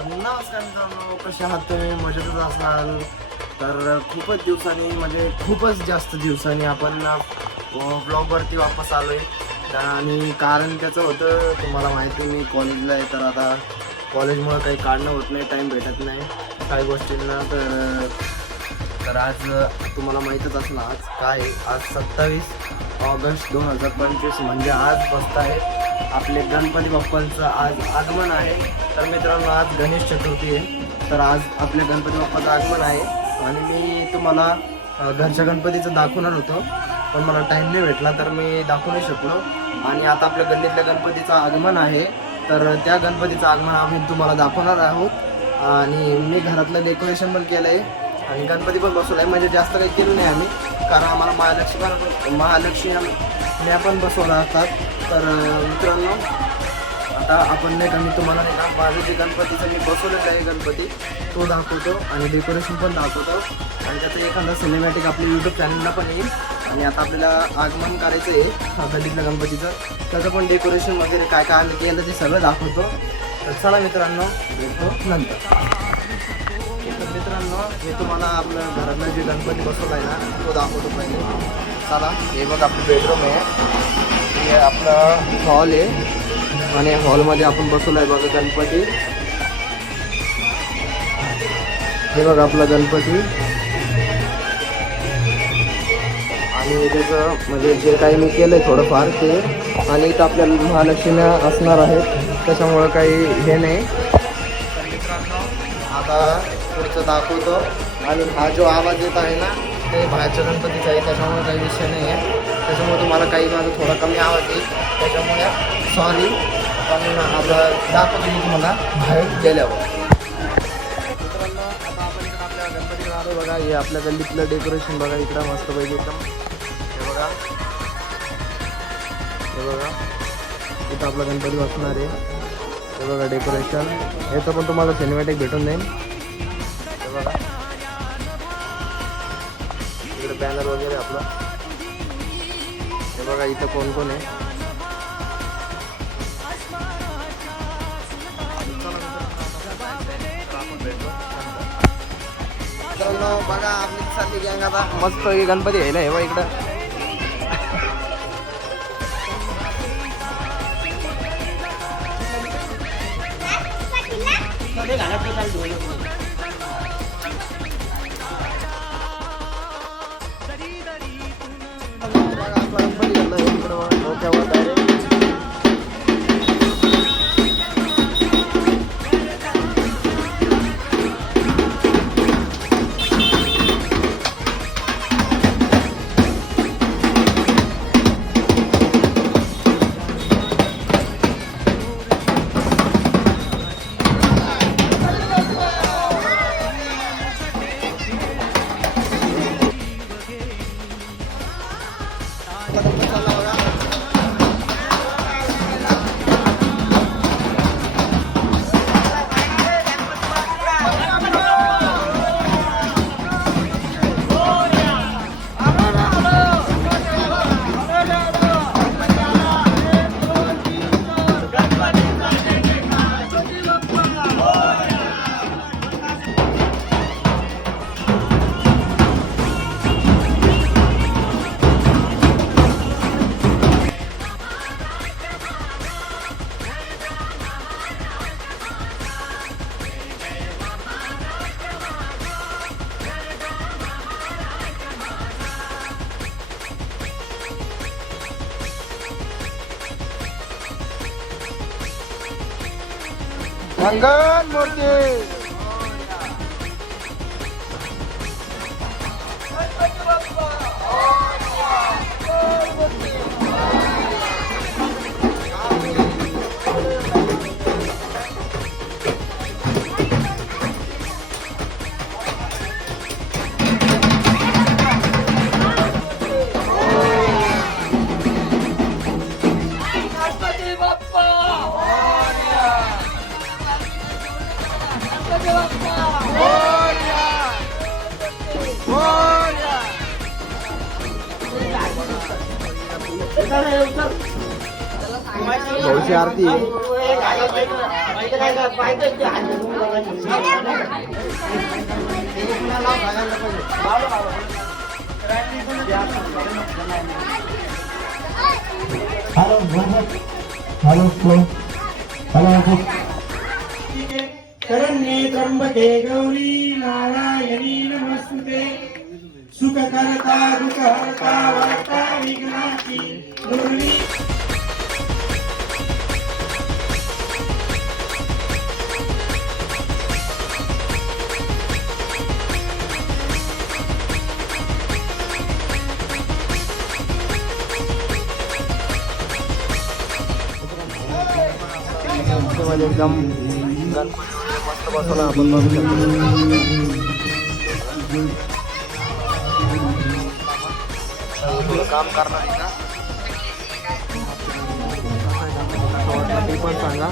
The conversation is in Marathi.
नमस्कार मित्रांनो, कसे आहात तुम्ही? मजेतच असाल तर खूपच दिवसांनी म्हणजे खूपच जास्त दिवसांनी आपण ब्लॉगवरती वापस आलो आहे. आणि कारण त्याचं होतं, तुम्हाला माहिती मी कॉलेजला आहे, तर आता कॉलेजमुळं काही काढणं होत नाही, टाईम भेटत नाही काही गोष्टींना. तर आज तुम्हाला माहीतच असलं आज काय आहे. आज 27 ऑगस्ट 2025 म्हणजे आज बसताय आपले गणपती बाप्पांचं आज आगमन आहे. तर मित्रांनो, आज गणेश चतुर्थी आहे, तर आज आपल्या गणपती बाप्पाचं आगमन आहे. आणि मी तुम्हाला घरच्या गणपतीचं दाखवणार होतो, पण मला टाईम नाही भेटला, तर मी दाखवू नाही शकलो. आणि आता आपल्या गल्लीतल्या गणपतीचं आगमन आहे, तर त्या गणपतीचं आगमन आम्ही तुम्हाला दाखवणार आहोत. आणि मी घरातलं डेकोरेशन पण केलं आहे आणि गणपती पण बसवला आहे. म्हणजे जास्त काही केलं नाही आम्ही, कारण आम्हाला महालक्ष्मी पण बसवला असतात. तर मित्रांनो, आता आपण नाही का, मी तुम्हाला नाही का माझं जे गणपतीचं मी बसवलेलं आहे गणपती, तो दाखवतो आणि डेकोरेशन पण दाखवतो. आणि त्याचं एखादा सिनेमॅटिक आपल्या यूट्यूब चॅनलला पण येईल. आणि आता आपल्याला आगमन करायचं आहे गल्लीतल्या गणपतीचं, त्याचं पण डेकोरेशन वगैरे काय काय आम्ही केलं ते सगळं दाखवतो. तर चला मित्रांनो, भेटतो नंतर. मित्रांनो, मी तुम्हाला आपलं घरातलं जे गणपती बसवला आहे ना, तो दाखवतो पहिले. चला, हे बघ आपलं बेडरूम आहे, हे आपलं हॉल आहे आणि हॉलमध्ये आपण बसवलं आहे बघा गणपती. हे बघा आपला गणपती. आणि त्याचं म्हणजे जे काही मी केलं आहे थोडंफार ते. आणि इथं आपल्या महालक्ष्मी असणार आहेत, त्याच्यामुळं काही हे नाही. तर मित्रांनो, आता पुढचं दाखवतो. आणि हा जो आवाज येत आहे ना, ते बाहेरच्या गणपतीचा आहे, त्याच्यामुळे काही विषय नाही आहे. त्याच्यामुळे तुम्हाला काही माझा थोडा कमी आवाज येईल, त्याच्यामुळे सॉरी. पण आपलं दाखवतो मी तुम्हाला बाहेर गेल्यावर. मित्रांनो, आता आपण इकडं आपल्या गणपतीकडे आलो बघा. हे आपल्या गल्लीतलं डेकोरेशन बघा, इकडं मस्त पाहिजे एकदम. हे बघा, हे बघा, इथं आपला गणपती बसणार आहे. हे बघा डेकोरेशन, याचं पण तुम्हाला सिनेमॅटिक भेटून जाईल. हे बघा, इकडे बॅनर वगैरे आपला. हे बघा इथं कोण कोण आहे. बघा आपली चालली गँग आता मस्त गणपती आहे ना. हे बघा इकडं मंगल मूर्ती. थोडीशी आरती आहे. शरण्ये त्र्यंबके गौरी नारायणी नमस्तुते सुखकर्ता दुःखहर्ता वार्ता विघ्नाची मुरली. मध्ये एकदम गणपती वगैरे मस्त बसवला आपण बघू शकतो. थोडं काम करणार आहे का ते पण सांगा.